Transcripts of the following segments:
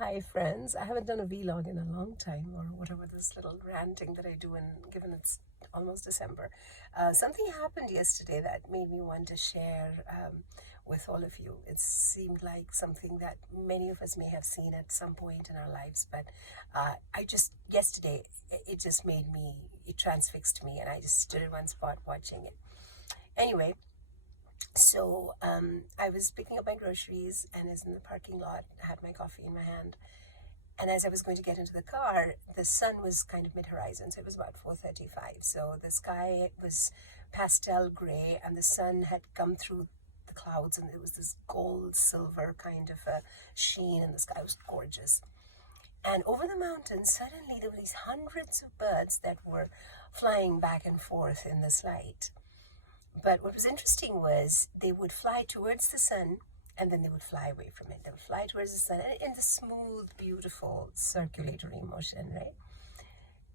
Hi friends, I haven't done a vlog in a long time, or whatever, this little ranting that I do, and given it's almost December. Something happened yesterday that made me want to share with all of you. It seemed like something that many of us may have seen at some point in our lives, but yesterday, it just made me, it transfixed me, and I just stood in one spot watching it. Anyway, so I was picking up my groceries and is in the parking lot, had my coffee in my hand. And as I was going to get into the car, the sun was kind of mid-horizon, so it was about 4:35. So the sky was pastel gray, and the sun had come through the clouds, and it was this gold, silver kind of a sheen, and the sky was gorgeous. And over the mountains, suddenly there were these hundreds of birds that were flying back and forth in this light. But what was interesting was they would fly towards the sun and then they would fly away from it. They would fly towards the sun in the smooth, beautiful circulatory motion, right?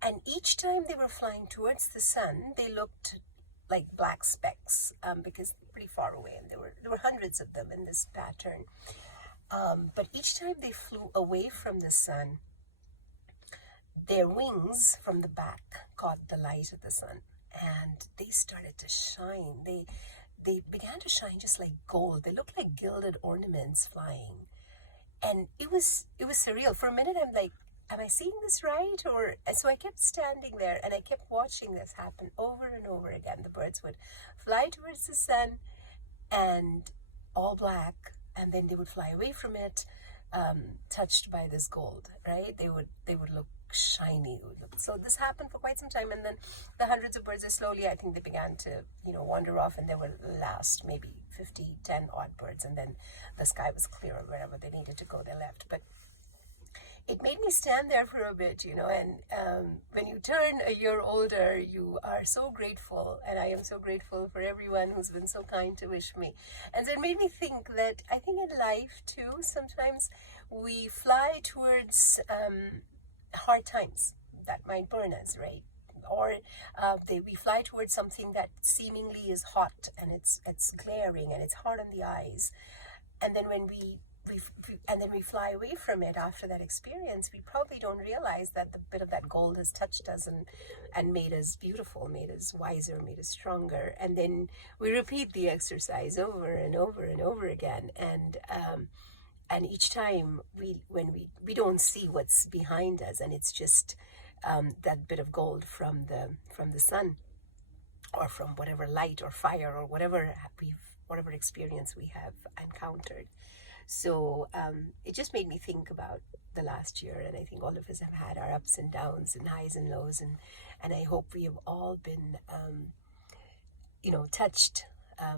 And each time they were flying towards the sun, they looked like black specks because they're pretty far away, and there were hundreds of them in this pattern. But each time they flew away from the sun, their wings from the back caught the light of the sun, and they started to shine. They began to shine just like gold. They looked like gilded ornaments flying, and it was surreal. For a minute, I'm like, am I seeing this right? And so I kept standing there and I kept watching this happen over and over again. The birds would fly towards the sun, and all black, and then they would fly away from it, touched by this gold. Right? They would look shiny. So this happened for quite some time, and then the hundreds of birds are slowly, I think, they began to wander off, and there were last maybe 10 odd birds, and then the sky was clear. Wherever they needed to go, they left. But it made me stand there for a bit, and when you turn a year older, you are so grateful, and I am so grateful for everyone who's been so kind to wish me. And so it made me think that I think in life too, sometimes we fly towards hard times that might burn us, right? Or we fly towards something that seemingly is hot, and it's glaring, and it's hard on the eyes. And then when we fly away from it after that experience, we probably don't realize that the bit of that gold has touched us and made us beautiful, made us wiser, made us stronger. And then we repeat the exercise over and over and over again. And each time we don't see what's behind us, and it's just that bit of gold from the sun, or from whatever light or fire or whatever experience we have encountered. So it just made me think about the last year, and I think all of us have had our ups and downs and highs and lows, and I hope we have all been touched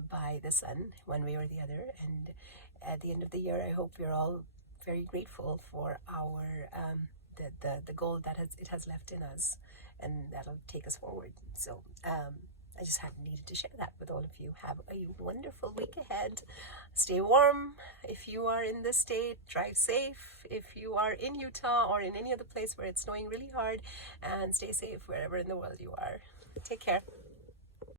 by the sun one way or the other. And at the end of the year, I hope we're all very grateful for our the gold that it has left in us, and that'll take us forward. So I just needed to share that with all of you. Have a wonderful week ahead. Stay warm. If you are in this state, drive safe. If you are in Utah or in any other place where it's snowing really hard, and stay safe wherever in the world you are. Take care.